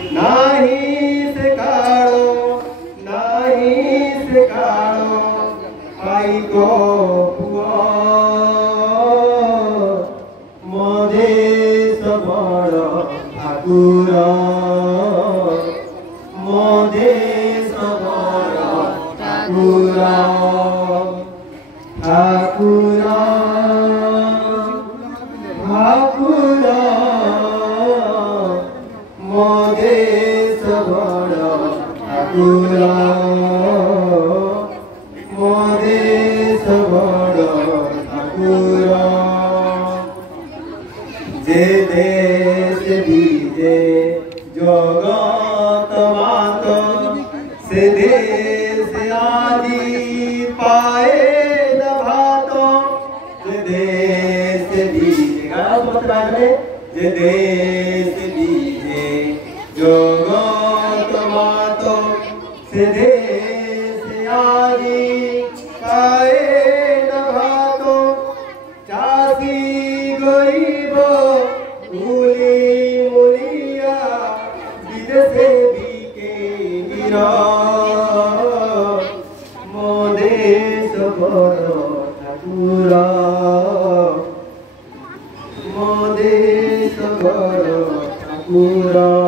नाही से काढ़ो पाई को पुआ मोदे सबड़ ठाकुर मोदे सबड़ ठाकुर ठाकुर ठाकुर मोदे सबड़ ठाकुर मोदे सबड़ ठाकुर जे देश बीजे जगत मात से देश आदि पाए न भात जे देश बीजे जे देश बीजे जगत मात से देश आदि पाए न भात चाषी गरीब मुली मुलिया विदेशे बिके नीरा मोदे सबड़ ठाकुर मोदे सबड़ ठाकुर।